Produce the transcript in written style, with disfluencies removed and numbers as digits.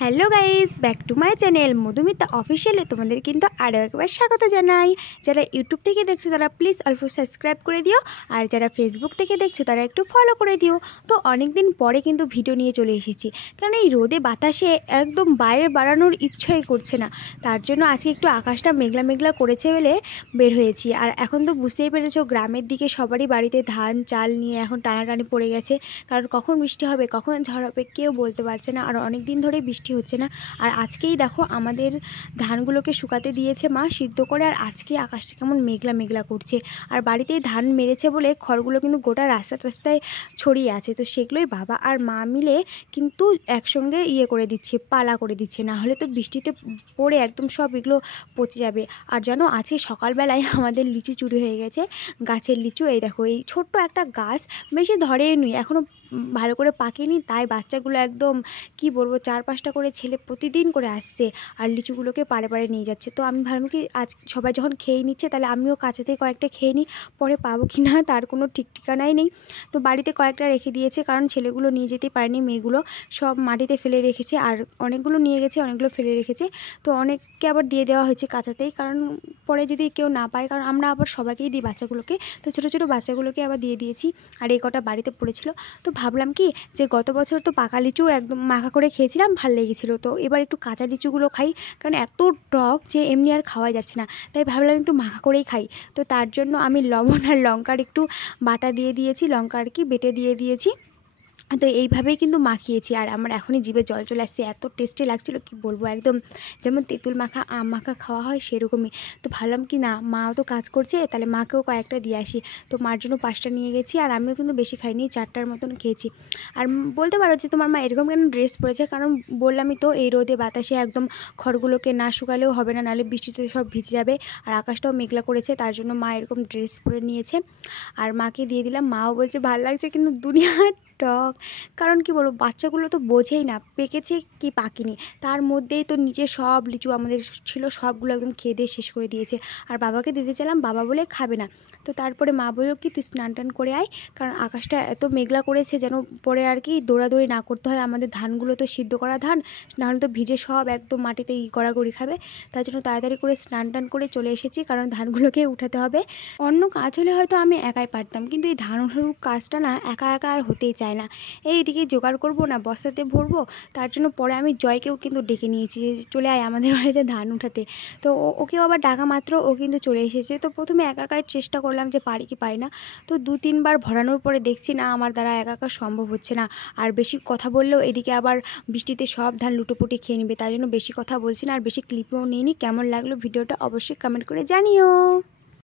Hello guys, back to my channel Madhumita অফিসিয়ালে তোমাদের কিন্তু আরও একবার স্বাগত জানাই। যারা ইউটিউব থেকে দেখছো তারা প্লিজ অল্প সাবস্ক্রাইব করে দিও, আর যারা ফেসবুক থেকে দেখছো তারা একটু ফলো করে দিও। তো অনেক দিন পরে কিন্তু ভিডিও নিয়ে চলে এসেছি, কারণ এই রোদে বাতাসে একদম বাইরে বাড়ানোর ইচ্ছাই করছে না। তার জন্য আজকে একটু আকাশটা মেঘলা মেঘলা করেছে বলে বের হয়েছি। আর এখন তো বুঝতেই পেরেছো, গ্রামের দিকে সবারই বাড়িতে ধান চাল নিয়ে এখন টানাটানি পড়ে গেছে, কারণ কখন বৃষ্টি হবে কখন ঝড় হবে কেউ বলতে পারছে না। আর অনেক দিন ধরে বৃষ্টি হচ্ছে না। আর আজকেই দেখো আমাদের ধানগুলোকে শুকাতে দিয়েছে মা সিদ্ধ করে, আর আজকে আকাশটা কেমন মেঘলা মেঘলা করছে। আর বাড়িতেই ধান মেরেছে বলে খড়গুলো কিন্তু গোটা রাস্তায় ছড়িয়ে আছে, তো সেগুলোই বাবা আর মা মিলে কিন্তু একসঙ্গে করে দিচ্ছে, পালা করে দিচ্ছে, না হলে তো বৃষ্টিতে পড়ে একদম সব এগুলো পচে যাবে। আর জানো আজকে সকালবেলায় আমাদের লিচু চুরি হয়ে গেছে, গাছের লিচু। এই দেখো এই ছোট্ট একটা গাছ, বেশি ধরেই নি, এখনও ভালো করে পাকেনি, তাই বাচ্চাগুলো একদম কি বলবো 4-5টা করে ছেলে প্রতিদিন করে আসছে আর লিচুগুলোকে পাড়ে পাড়ে নিয়ে যাচ্ছে। তো আমি ভাবলাম কি আজ সবাই যখন খেয়ে নিচ্ছে তাহলে আমিও কাছেতে কয়েকটা খেয়ে নিই, পরে পাবো কি না তার কোনো ঠিক ঠিকানাই নেই। তো বাড়িতে কয়েকটা রেখে দিয়েছে, কারণ ছেলেগুলো নিয়ে যেতে পারেনি, মেয়েগুলো সব মাটিতে ফেলে রেখেছে, আর অনেকগুলো নিয়ে গেছে অনেকগুলো ফেলে রেখেছে। তো অনেককে আবার দিয়ে দেওয়া হয়েছে কাঁচাতেই, কারণ পরে যদি কেউ না পায়, কারণ আমরা আবার সবাইকেই দিই বাচ্চাগুলোকে, তো ছোটো ছোটো বাচ্চাগুলোকে আবার দিয়ে দিয়েছি। আর এই কটা বাড়িতে পড়েছিল, তো ভাবলাম কি যে গত বছর তো পাকা লিচু একদম মাখা করে খেয়েছিলাম, ভালো লেগেছিলো, তো এবার একটু কাঁচা লিচুগুলো খাই, কারণ এত টক যে এমনি আর খাওয়া যাচ্ছে না, তাই ভাবলাম একটু মাখা করেই খাই। তো তার জন্য আমি লবণ আর লঙ্কার একটু বাটা দিয়ে দিয়েছি, লঙ্কা আর কি বেটে দিয়ে দিয়েছি। তো এইভাবেই কিন্তু মাখিয়েছি, আর আমার এখনই জিভে জল চলে আসছে, এত টেস্টি লাগছিলো কি বলবো, একদম যেমন তেঁতুল মাখা আম মাখা খাওয়া হয় সেরকমই। তো ভাবলাম কি না, মাও তো কাজ করছে, তাহলে মাকেও কয়েকটা দিয়ে আসি। তো মার জন্য 5টা নিয়ে গেছি, আর আমিও কিন্তু বেশি খাইনি, 4টার মতন খেয়েছি। আর বলতে পারো যে তোমার মা এরকম কেন ড্রেস পরেছে, কারণ বললামই তো এই রোদে বাতাসে একদম খড়গুলোকে না শুকালেও হবে না, নাহলে বৃষ্টিতে সব ভিজে যাবে। আর আকাশটাও মেঘলা করেছে, তার জন্য মা এরকম ড্রেস পরে নিয়েছে। আর মাকে দিয়ে দিলাম, মাও বলছে ভালো লাগছে, কিন্তু দুনিয়ার টক, কারণ কি বলবো বাচ্চাগুলো তো বোঝেই না পেকেছে কি পাকেনি, তার মধ্যেই তো নিচে সব লিচু আমাদের ছিল, সবগুলো একদম খেয়ে দিয়ে শেষ করে দিয়েছে। আর বাবাকে দিতে চাইলাম, বাবা বলে খাবে না। তো তারপরে মা বলল কি তুই স্নান টান করে আয়, কারণ আকাশটা এত মেঘলা করেছে যেন পরে আর কি দৌড়াদৌড়ি না করতে হয়, আমাদের ধানগুলো তো সিদ্ধ করা ধান, নাহলে তো ভিজে সব একদম মাটিতে গড়াগড়ি খাবে। তার জন্য তাড়াতাড়ি করে স্নান টান করে চলে এসেছি, কারণ ধানগুলোকে উঠাতে হবে। অন্য কাজ হলে হয়তো আমি একাই পারতাম, কিন্তু এই ধান ওঠানোর কাজটা না একা একা আর হতেই চায় না। এইদিকে জোগাড় করবো না বস্তাতে ভরবো, তার জন্য পরে আমি জয়কেও কিন্তু ডেকে নিয়েছি যে চলে আয় আমাদের বাড়িতে ধান উঠাতে। তো ওকেও আবার ডাকা মাত্র ও কিন্তু চলে এসেছে। তো প্রথমে একা একাই চেষ্টা করলাম যে পারি কি পারি না, তো 2-3 বার ভরানোর পরে দেখছি না আমার দ্বারা একা একা সম্ভব হচ্ছে না। আর বেশি কথা বললেও এদিকে আবার বৃষ্টিতে সব ধান লুটোপুটি খেয়ে নেবে, তাই জন্য বেশি কথা বলছি না, আর বেশি ক্লিপও নিইনি। কেমন লাগলো ভিডিওটা অবশ্যই কমেন্ট করে জানিও।